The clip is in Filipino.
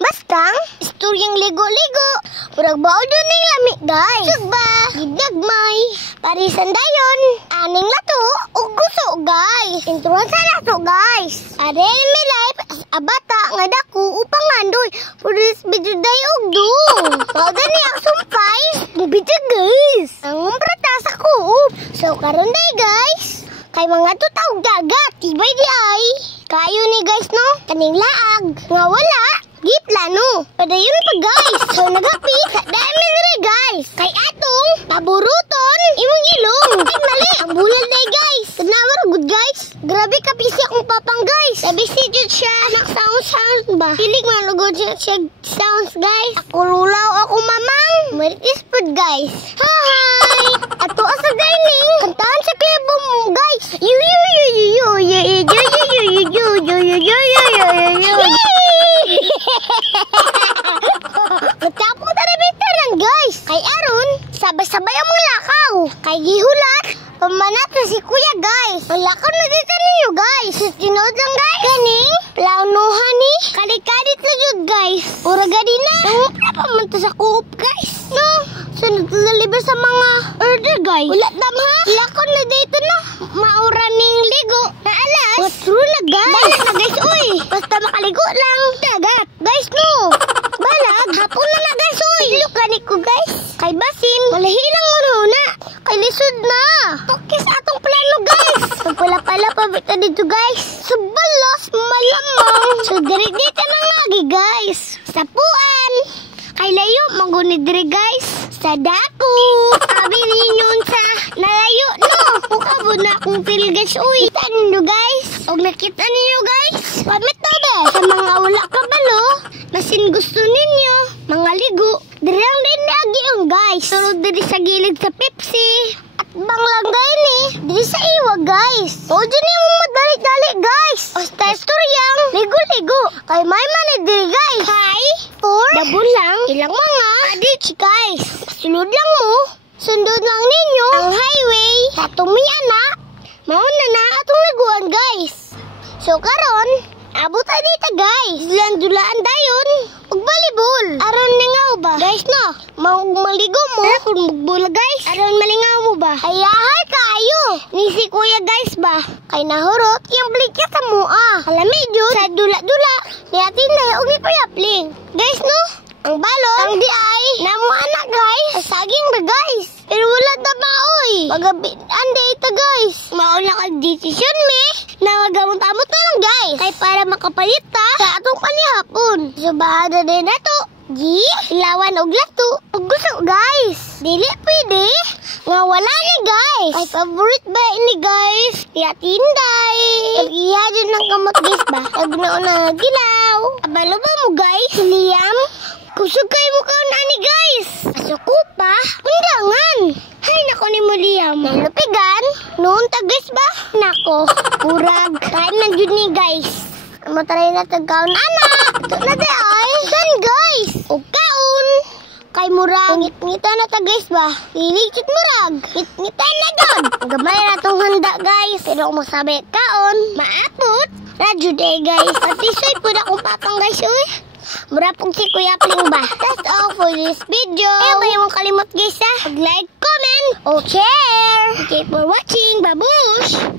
Basta, istoryang ligo-ligo. Murag bao doon ng lamig, guys. Sugba, gidagmay, parisan dayon, aning lato, ug gusto, guys. Introhan sa lato, guys. Are in my life, as a bata, nga dako, upang mandoy, for this video day og do. Pauda ni ang sumpay, video, guys. Ang umbrata sa kuop. So, karon day, guys. Kay mga tutaw dagat, tibay di ay. Kayo ni guys, no? Kaning laag, nga wala. Giplano. Padayon pa guys. So nagapi sa dami diri guys. Kay atong paburuton imong ilong. Ay mali. Ang bulal day guys. Tanawa good guys. Grabe ka pisi akong papang guys. Sabi si Jud siya. Anak sounds ba? Hilig malugod siya sounds guys. Ako lulaw ako mamang. Maritis food guys. Hi. Ato asa dining. Kantahan sa klebo mo guys. Yo yo yo yo yo yo yo yo yo yo yo yo yo yo. Matapos na rin guys. Kay Aron, sabay-sabay ang mga lakaw. Kay gihulat, pamanato si Kuya guys. Ang lakaw na dito ninyo guys. Sinod lang guys. Ganing, plaunuhan ni. Kalit-kalit na yun guys. Pura ganina. Nangupra pa man to sa kuop guys. No, sunod na libre sa mga order guys. Ulat na ha. Lakaw na dito na. Maura ning ligo. Naalas. What's true na guys. Balag na guys, uy. Basta makaligo lang. Dagat. Guys, no. Balag. Hapon na na guys, uy. Lukanik ko guys. Kay Basin. Malahilang una. Kay lisod na. Tukis atong plano guys. Pala pabita dito guys. Subalos malamang. So dito na lagi guys. Sapuan. Kay layo mangguni dire guys. Sa dako. Sabi ninyo sa nalayo no. Ukabo na akong feel guys. Uy. Kita ninyo guys. Og nakita ninyo guys. Pamit na ba? Sa mga wala kabalo. Masin gusto ninyo. Mga ligo. Dirang din lagi yung guys. Sunod diri sa gilid sa Pepsi. At banglangay ni. Diri sa iwa guys. O dyan yung madali-dali guys. O sa istoryang ligo-ligo. Kay may mani diri guys. Hi. For dabon lang. Ilang mga adich guys. Sunod lang mo. Sundod lang ninyo ang highway. Sa tumiana. Mauna na atong liguan guys. So karon, abot na dito guys. Dulaan dayon. Ug balibol. Aron ningaw ba? Guys no, maligo mo. Kung magbula guys. Aron malingaw mo ba? Ayahay kayo. Ni si Kuya guys ba? Kay nahurot yung blikya sa mua. Kalami Jud. Sa dula-dula. Ni atin na yung ipayapling. Guys no, ang balon. Ang di ay. Namo anak guys. Saging ba guys? Pero wala na maoy. Magabi. Ande ito guys. Mauna ka desisyon me. Nawagamot-amot na lang guys. Kay para makapalit ta sa atong panihapon. Subahada din na to. Gi, ilawan og lato. Ug gusto guys. Dili pwede. Nga wala ni guys. Ay favorite ba ini guys? Tiya tinday. Iya dyan ng kamot guys ba? Tagnoon na gilaw. Abalo ba mo guys? Liam? Kusog kayo mo ka na ni guys. Asuko pa? Undangan. Hay nako ni mo Liam. Nalupigan? Noon ta guys ba? Nako, purag. Kain na dyan ni guys. Mataray na tagaon anak. Ito na di ay. San guys? O kaon. Kay murag. Ngit-ngita na ta guys ba? Liligit murag. Ngit-ngitan na doon. Gamay na tong handa guys. Pero kung masabi kaon, maapot. Radyo day guys. Pati soy po na kung papang guys uy. Mura pong si Kuya Pling ba? That's all for this video. Kaya ba yung kalimot guys ha? Like, comment, o share. Thank you for watching. Babush!